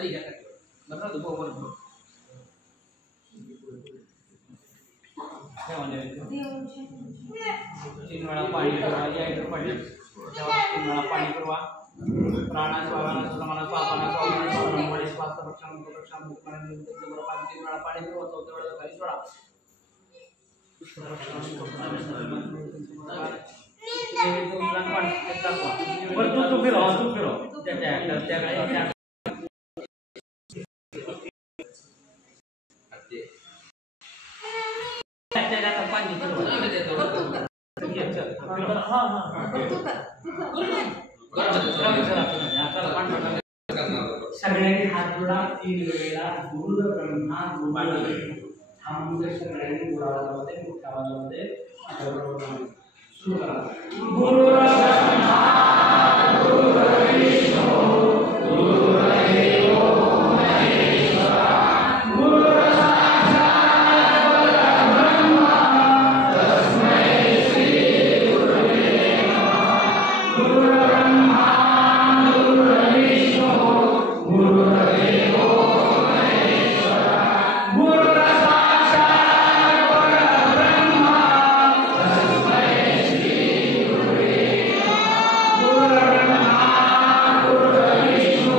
तीन वेळा पाणी फिरवा, या इतर पडले तीन वेळा पाणी फिरवा. प्राणास वागाना सुलमाना पापाना स्वामाना स्वामाना वडे स्वास्थ्य रक्षण रक्षण मुक्ताना जबर पाणी तीन वेळा पाणी फिरवा, चौथ्या वेळेला खाली सोडा. तू फिरव सगळ्यांनी हात जोडा. तीन वेळेला गुरु ब्रह्मा गुरु सगळ्यांनी गुरावाजामध्ये मोठ्या आवाजामध्ये सुरू करा. गुरु ब्रह्मा गुरु विष्णू गुरुदेव महेश्वरा गुरु साक्षात् परब्रह्मा तस्मै श्री गुरुवे नमः. गुरु ब्रह्मा गुरु विष्णू गुरुदेव महेश्वरा गुरु साक्षात् परब्रह्मा तस्मै श्री गुरुवे नमः. गुरु ब्रह्मा गुरु विष्णू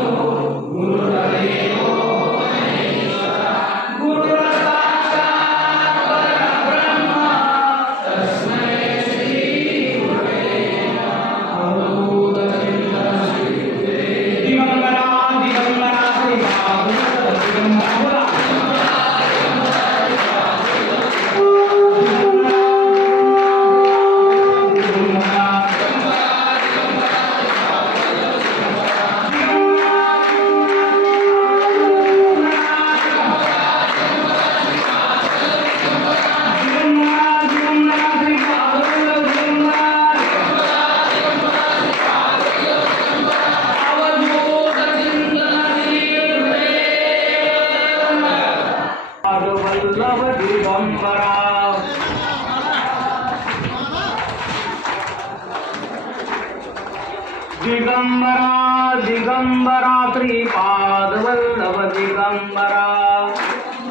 गुरुदेव महेश्वरा गुरु साक्षात् परब्रह्मा तस्मै श्री गुरुवे नमः. अवधूत चिंतन श्री गुरुदेव दिगंबरा दिगंबरा श्री भागवत दिगंबरा वल्लभ दिगंबरा दिगंबरा दिगंबरा श्रीपाद वल्लभ दिगंबरा.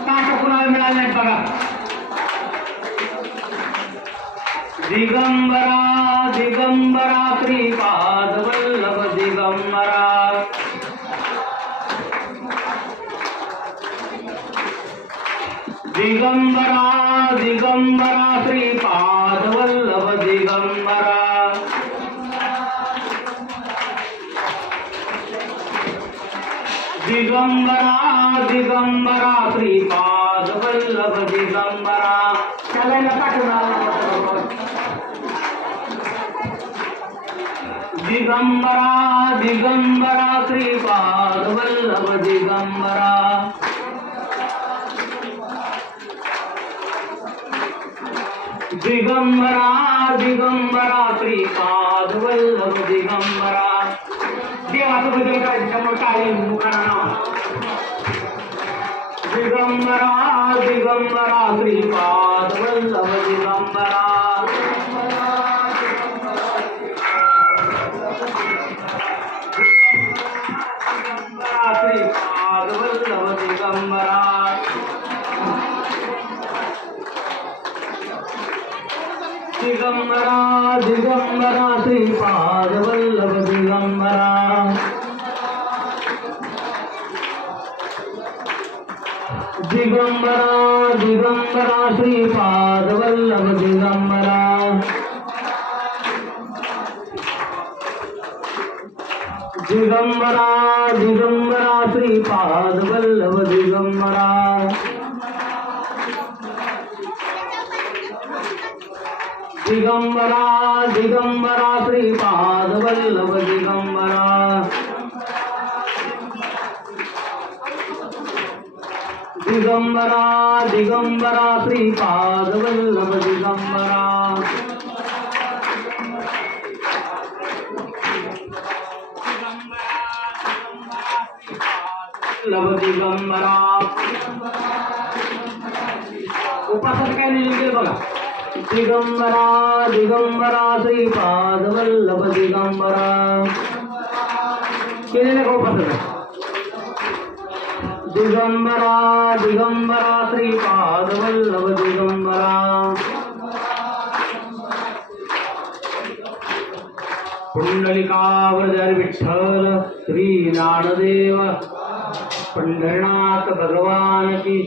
काटा कुणाला मिळाले बघा. दिगंबरा दिगंबरा श्रीपाद वल्लभ दिगंबरा. दिगंबरा दिगंबरा श्रीपाद वल्लभ दिगंबरा. दिगंबरा दिगंबरा श्रीपाद वल्लभ दिगंबरा. सगळ्यांना पाठवून दिगंबरा दिगंबरा श्रीपाद वल्लभ दिगंबरा. दिगंबरा दिगंबरा श्रीपाद वल्लभ दिगंबरा. देवाचं भजन करायचं त्यामुळे टाळी मुखांना. दिगंबरा दिगंबरा श्रीपाद वल्लभ दिगंबरा. दिगंबरा श्रीपाद वल्लभ दिगंबरा. दिगंबरा दिगंबरा श्रीपाद वल्लभ दिगंबरा. दिगंबरा दिगंबरा श्रीपाद वल्लभ दिगंबरा. दिगंबरा दिगंबरा श्रीपाद वल्लभ दिगंबरा. दिगंबरा दिगंबरा श्रीपाद वल्लभ दिगंबरा. दिगंबरा दिगंबरा श्रीपाद वल्लभ दिगंबरा. वल्लभ दिगंबरा. उपासक काय लिहिले बघा. दिगंबरा दिगंबरा श्रीपाद वल्लभ दिगंबरा. केलेलं का उपासक दिगंबरा दिगंबरा श्रीपाद वल्लभ दिगंबरा पुंडलिकावरदर विठ्ठल श्री ज्ञानदेव पंढरनाथ भगवान की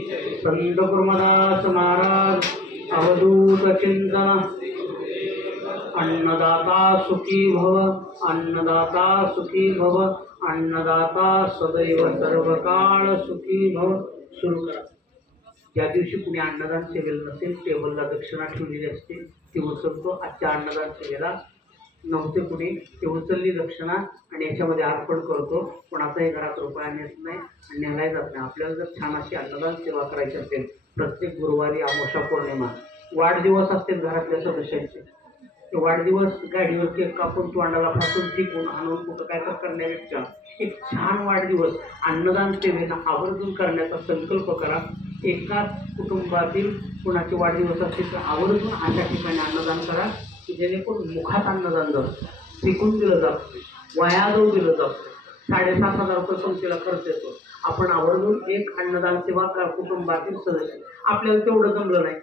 संत कुर्मदास महाराज अवधूत चिंतन अन्नदाता सुखी भव अन्नदाता सुखी भव अन्नदाता सदैव सर्वकाळ सुखी भव. सुरू करा. ज्या दिवशी कुणी अन्नदान सेवेला नसेल टेबलला दक्षिणा ठेवलेली असते ती उचलतो. आजच्या अन्नदान सेवेला नव्हते कुणी ते उचलली दक्षिणा आणि याच्यामध्ये अर्पण करतो. कोणाचाही घरात रुपया नेत नाही आणि नेलाही जात नाही. आपल्याला जर छान अशी अन्नदान सेवा करायची असेल प्रत्येक गुरुवारी अमावस्या पौर्णिमा वाढदिवस असतील घरातल्या सदस्यांचे ते वाढदिवस गाडीवर केक कापून तोंडाला फासून फेकून आणून कुठं काय तर करण्यापेक्षा एक छान वाढदिवस अन्नदान सेवेनं आवर्जून करण्याचा संकल्प करा. एकाच कुटुंबातील कुणाचे वाढदिवस असतील तर आवर्जून अशा ठिकाणी अन्नदान करा की जेणेकरून मुखात अन्नदान जातं, फेकून दिलं जातं, वाया जाऊ दिलं जातं. 7,500 रुपये पंक्तीला खर्च येतो. आपण आवर्जून एक अन्नदान सेवा कुटुंबातील सदस्य आपल्याला तेवढं जमलं नाही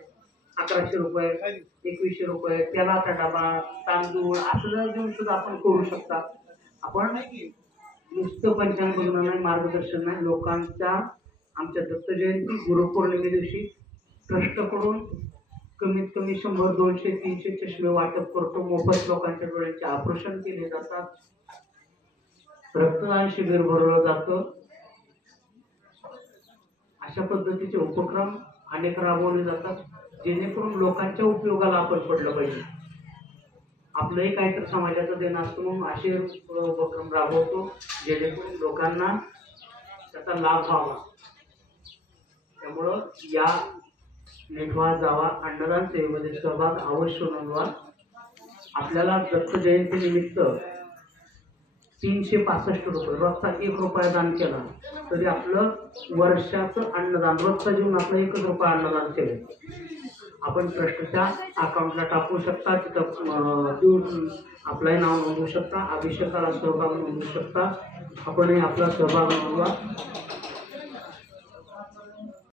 1100 रुपये 2100 रुपये त्याला आता डबा तांदूळ असं देऊन सुद्धा आपण करू शकता. आपण नुसतं पंचांग बघणं नाही मार्गदर्शन नाही. लोकांच्या आमच्या दत्त जयंती गुरुपौर्णिमे दिवशी ट्रस्टकडून कमीत कमी 100, 200, 300 चष्मे वाटप करतो. मोफत लोकांच्या डोळ्यांचे ऑपरेशन केले जातात. रक्तदान शिबिर भरवलं जातं. अशा पद्धतीचे उपक्रम अनेक राबवले जातात जेणेकरून लोकांच्या उपयोगाला आपण पडलं पाहिजे. आपलंही काहीतरी समाजाचं देणं असतं म्हणून असे उपक्रम राबवतो जेणेकरून लोकांना त्याचा लाभ व्हावा. त्यामुळं या नेटवा जावा अन्नदान सेवेमध्ये सहभाग अवश्य नोंदवा. आपल्याला दत्त जयंती निमित्त 365 रुपये रोजचा 1 रुपया दान केला तरी आपलं वर्षाचं अन्नदान रोजचा जीवन आपलं 1 रुपया अन्नदान केलं आपण ट्रस्टच्या अकाउंटला टाकू शकता. तिथं देऊन आपलंही नाव नोंदवू शकता. अभिषेकाला सहभाग नोंदवू शकता. आपणही आपला सहभाग नोंदवा.